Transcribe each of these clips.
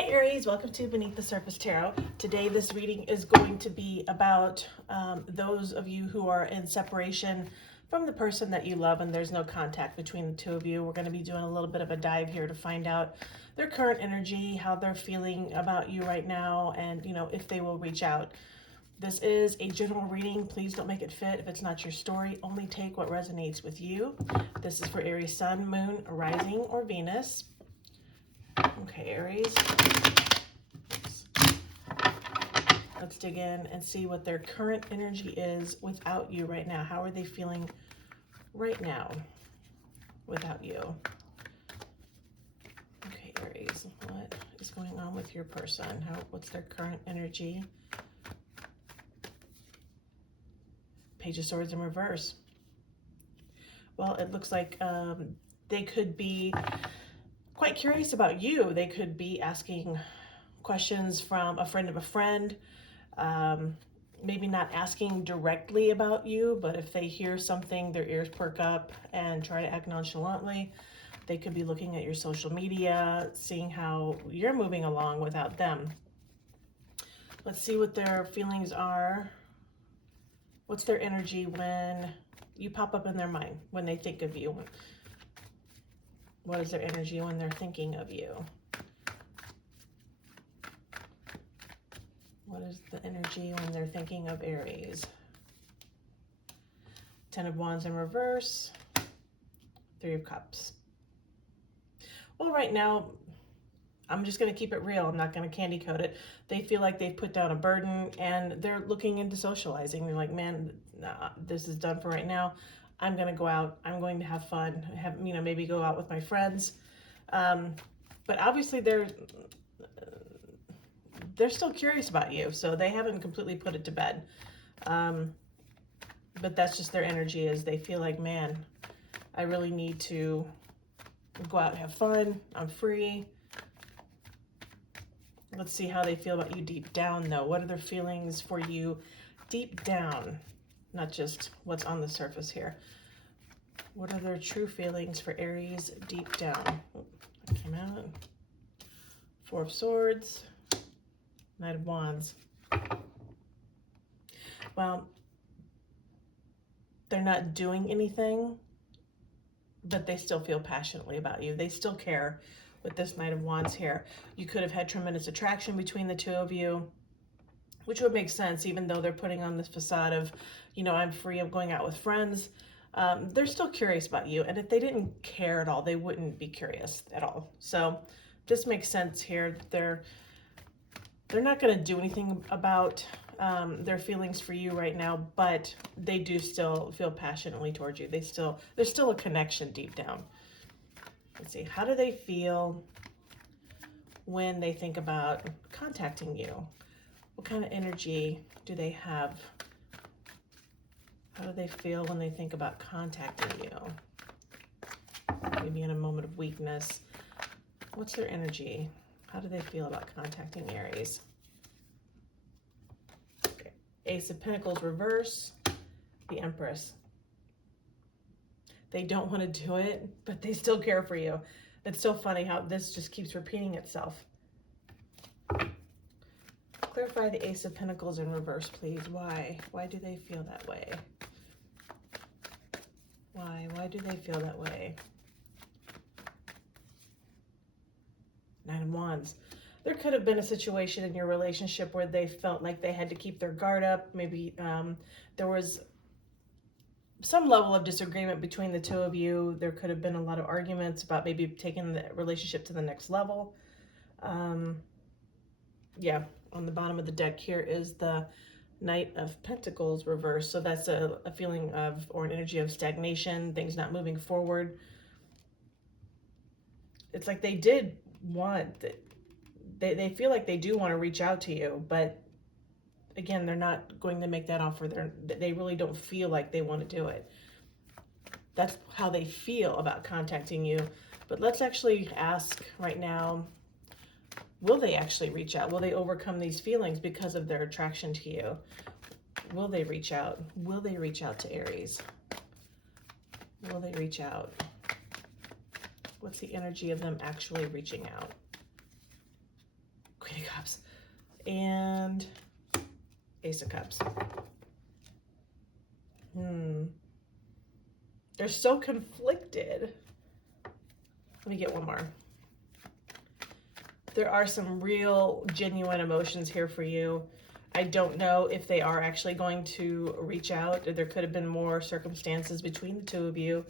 Hi Aries, welcome to Beneath the Surface Tarot. Today this reading is going to be about those of you who are in separation from the person that you love and there's no contact between the two of you. We're going to be doing a little bit of a dive here to find out their current energy, how they're feeling about you right now, and if they will reach out. This is a general reading. Please don't make it fit if it's not your story. Only take what resonates with you. This is for Aries Sun, Moon, Rising, or Venus. Okay, Aries. Let's dig in and see what their current energy is without you right now. How are they feeling right now without you? Okay, Aries, what is going on with your person? What's their current energy? Page of Swords in reverse. Well, it looks like they could be quite curious about you. They could be asking questions from a friend of a friend. Maybe not asking directly about you, but if they hear something, their ears perk up and try to act nonchalantly. They could be looking at your social media, seeing how you're moving along without them. Let's see what their feelings are. What's their energy when you pop up in their mind, when they think of you? What is their energy when they're thinking of you? What is the energy when they're thinking of Aries? Ten of Wands in reverse. Three of Cups. Well, right now, I'm just going to keep it real. I'm not going to candy coat it. They feel like they've put down a burden and they're looking into socializing. They're like, man, nah, this is done for right now. I'm going to go out. I'm going to have fun. Maybe go out with my friends. But obviously they're still curious about you. So they haven't completely put it to bed. But that's just their energy, is they feel like, man, I really need to go out and have fun. I'm free. Let's see how they feel about you deep down, though. What are their feelings for you deep down? Not just what's on the surface here. What are their true feelings for Aries deep down? Oh, that came out. Four of Swords. Knight of Wands. Well, they're not doing anything, but they still feel passionately about you. They still care with this Knight of Wands here. You could have had tremendous attraction between the two of you, which would make sense, even though they're putting on this facade of, I'm free, I'm going out with friends. They're still curious about you. And if they didn't care at all, they wouldn't be curious at all. So this makes sense here. They're not going to do anything about their feelings for you right now, but they do still feel passionately towards you. There's still a connection deep down. Let's see, how do they feel when they think about contacting you? What kind of energy do they have? How do they feel when they think about contacting you? Maybe in a moment of weakness. What's their energy? How do they feel about contacting Aries? Okay. Ace of Pentacles reverse, the Empress. They don't want to do it, but they still care for you. It's so funny how this just keeps repeating itself. Clarify the Ace of Pentacles in reverse, please. Why? Why do they feel that way? Why? Why do they feel that way? Nine of Wands. There could have been a situation in your relationship where they felt like they had to keep their guard up. Maybe there was some level of disagreement between the two of you. There could have been a lot of arguments about maybe taking the relationship to the next level. Yeah, on the bottom of the deck here is the Knight of Pentacles reverse. So that's a feeling of, or an energy of stagnation, things not moving forward. It's like they did want, they feel like they do want to reach out to you, but again, they're not going to make that offer. They really don't feel like they want to do it. That's how they feel about contacting you. But let's actually ask right now, will they actually reach out? Will they overcome these feelings because of their attraction to you? Will they reach out? Will they reach out to Aries? Will they reach out? What's the energy of them actually reaching out? Queen of Cups, and Ace of Cups. They're so conflicted. Let me get one more. There are some real, genuine emotions here for you. I don't know if they are actually going to reach out. There could have been more circumstances between the two of you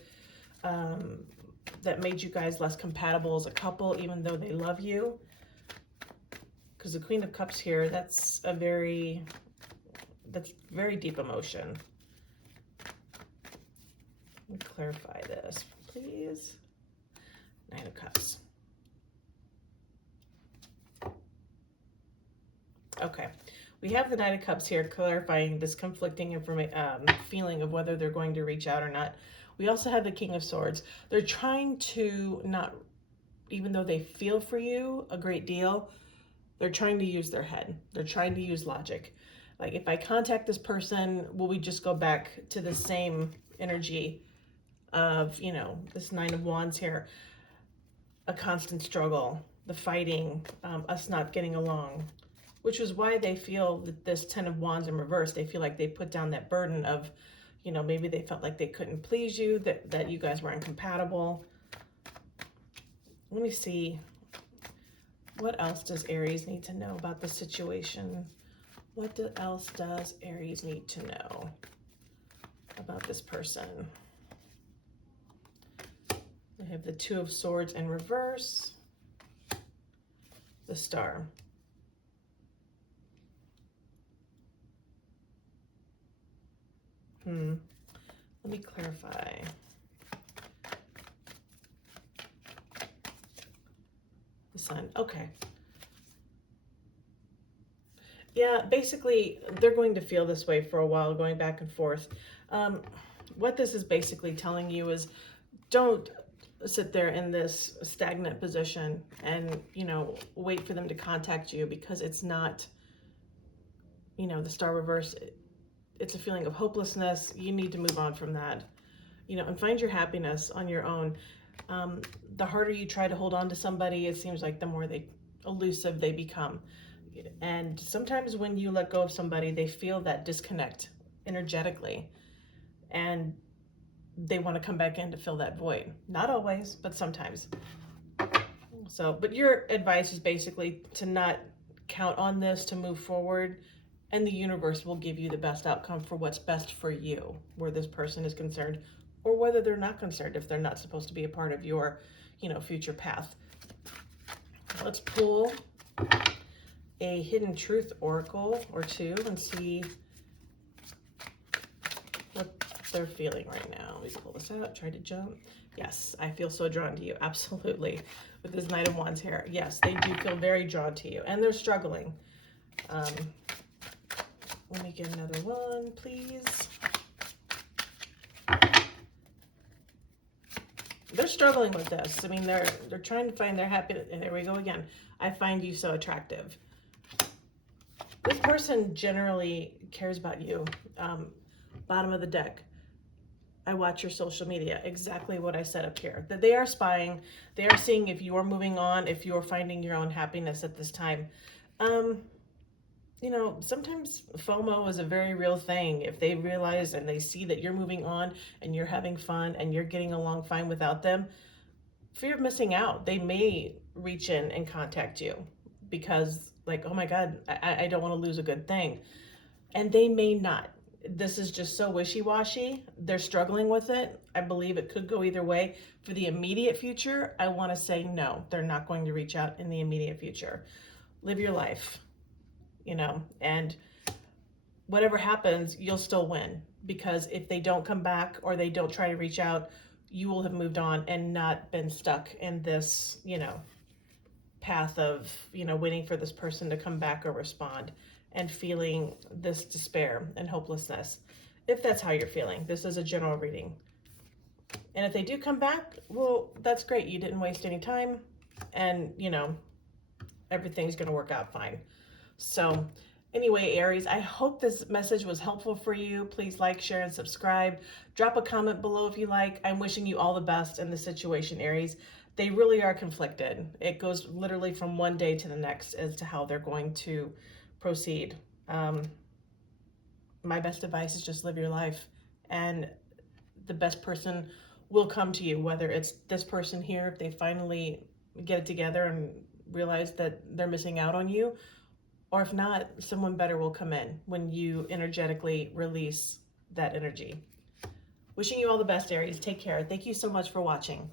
that made you guys less compatible as a couple, even though they love you. Because the Queen of Cups here, that's very deep emotion. Let me clarify this, please. Nine of Cups. Okay, we have the Knight of Cups here clarifying this conflicting feeling of whether they're going to reach out or not. We also have the King of Swords. They're trying to not, even though they feel for you a great deal, they're trying to use their head. They're trying to use logic. Like, if I contact this person, will we just go back to the same energy of, you know, this Nine of Wands here, a constant struggle, the fighting, us not getting along, which is why they feel that this Ten of Wands in reverse, they feel like they put down that burden of, you know, maybe they felt like they couldn't please you, that you guys were incompatible. Let me see. What else does Aries need to know about the situation? What else does Aries need to know about this person? I have the Two of Swords in reverse, the Star. Let me clarify. The Sun. Okay. Yeah, basically, they're going to feel this way for a while, going back and forth. What this is basically telling you is, don't sit there in this stagnant position and, you know, wait for them to contact you, because it's not, you know, the Star reverse. It's a feeling of hopelessness. You need to move on from that, you know, and find your happiness on your own. The harder you try to hold on to somebody, it seems like the more elusive they become. And sometimes when you let go of somebody, they feel that disconnect energetically, and they want to come back in to fill that void. Not always, but sometimes. So, but your advice is basically to not count on this, to move forward, and the universe will give you the best outcome for what's best for you, where this person is concerned, or whether they're not concerned, if they're not supposed to be a part of your, you know, future path. Let's pull a hidden truth oracle or two and see what they're feeling right now. Let me pull this out. Try to jump. Yes, I feel so drawn to you. Absolutely. With this Knight of Wands here. Yes, they do feel very drawn to you, and they're struggling. Let me get another one, please. They're struggling with this. I mean, they're trying to find their happiness. And there we go again. I find you so attractive. This person generally cares about you. Bottom of the deck. I watch your social media. Exactly what I said up here. That they are spying. They are seeing if you are moving on, if you are finding your own happiness at this time. You know, sometimes FOMO is a very real thing. If they realize and they see that you're moving on and you're having fun and you're getting along fine without them, fear of missing out. They may reach in and contact you because, like, oh my God, I don't want to lose a good thing. And they may not. This is just so wishy-washy. They're struggling with it. I believe it could go either way. For the immediate future, I want to say no. They're not going to reach out in the immediate future. Live your life, you know, and whatever happens, you'll still win. Because if they don't come back or they don't try to reach out, you will have moved on and not been stuck in this, you know, path of, you know, waiting for this person to come back or respond and feeling this despair and hopelessness. If that's how you're feeling, this is a general reading. And if they do come back, well, that's great. You didn't waste any time, and, you know, everything's going to work out fine. So anyway, Aries, I hope this message was helpful for you. Please like, share, and subscribe. Drop a comment below if you like. I'm wishing you all the best in the situation, Aries. they really are conflicted. It goes literally from one day to the next as to how they're going to proceed. My best advice is just live your life, and the best person will come to you, whether it's this person here, if they finally get it together and realize that they're missing out on you, or if not, someone better will come in when you energetically release that energy. Wishing you all the best, Aries. Take care. Thank you so much for watching.